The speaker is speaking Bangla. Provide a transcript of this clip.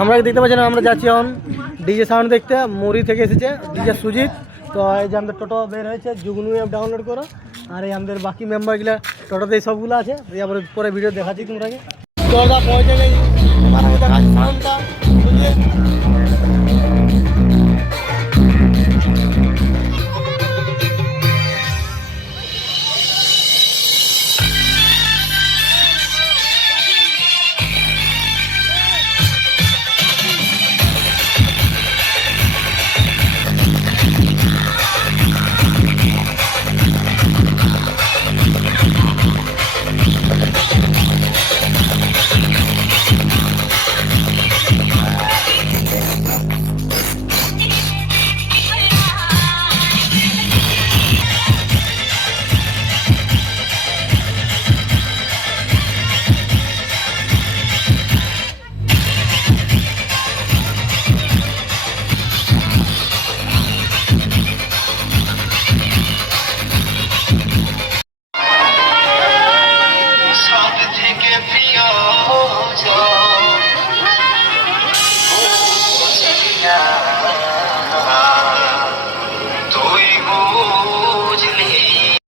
আমরা দেখতে পাচ্ছি না, আমরা যাচ্ছি এখন ডিজে সাউন্ড দেখতে। মুড়ি থেকে এসেছে ডিজে সুজিত। তো এই যে আমাদের টোটো বের হয়েছে, জুগনু অ্যাপ ডাউনলোড করো। আর এই আমাদের বাকি মেম্বারগুলো টোটোতে সবগুলো আছে। পরে ভিডিও দেখাচ্ছি তোমরাকে। জোরদার পৌঁছে গেছি।